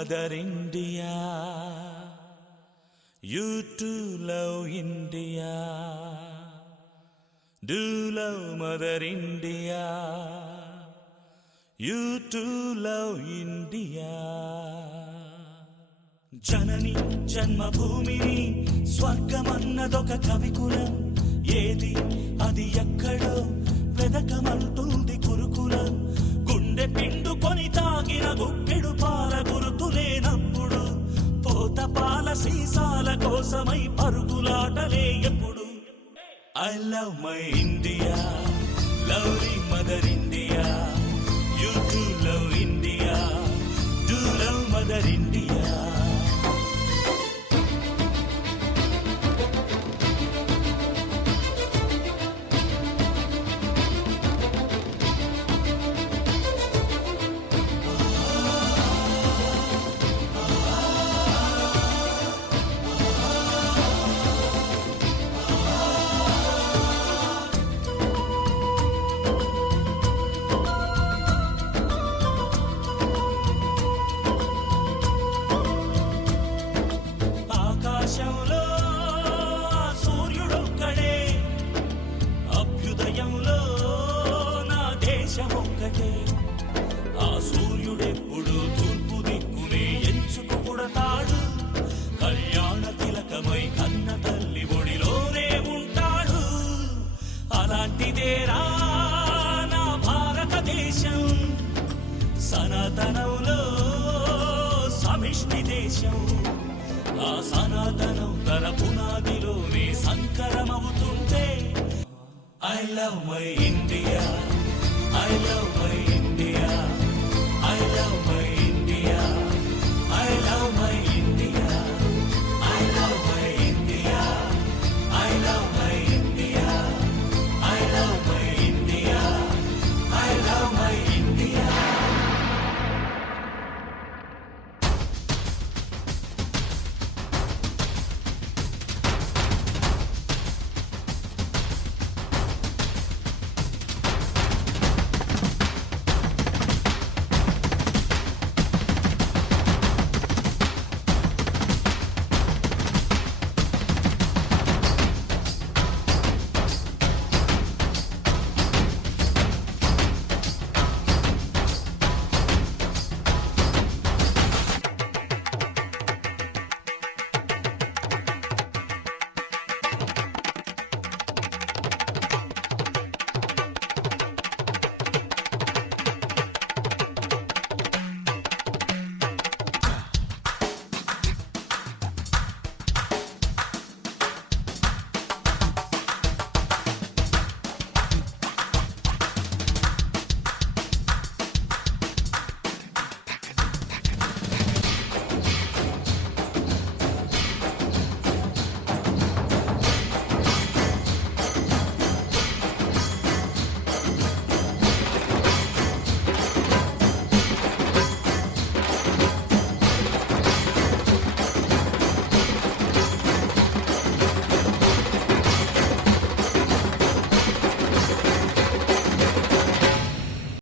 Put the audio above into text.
Mother India. You too love India. Do love Mother India. You too love India. జనని జన్మభూమిని స్వర్గమన్నదొక కవికులం. ఏది అది ఎక్కడో వెదకమంటుంది గురుకులం. గుండె పిండుకొని తాగిన గుక్కెడు పాల గురుతులేనప్పుడు పోత పాల సీసాల కోసమై పరుగులాటలే ఎప్పుడు. I love my India, lovely Mother India. You too love India, do love Mother India. ఆకాశంలో సూర్యుడొక్కడే, అభ్యుదయంలో నా దేశమొక్కటే. ఆ సూర్యుడెప్పుడు తూర్పు దిక్కునే ఎంచుకు పుడతాడు. కళ్యాణ తిలకమై కన్న తల్లి ఒడిలోనే ఉంటాడు. అలాంటిదేరా నా భారతదేశం, సనాతనంలో సమిష్టి దేశం. ఆ సనాతనం తన పునాదిలోనే సంకరమవుతుంటే I love my India, I love my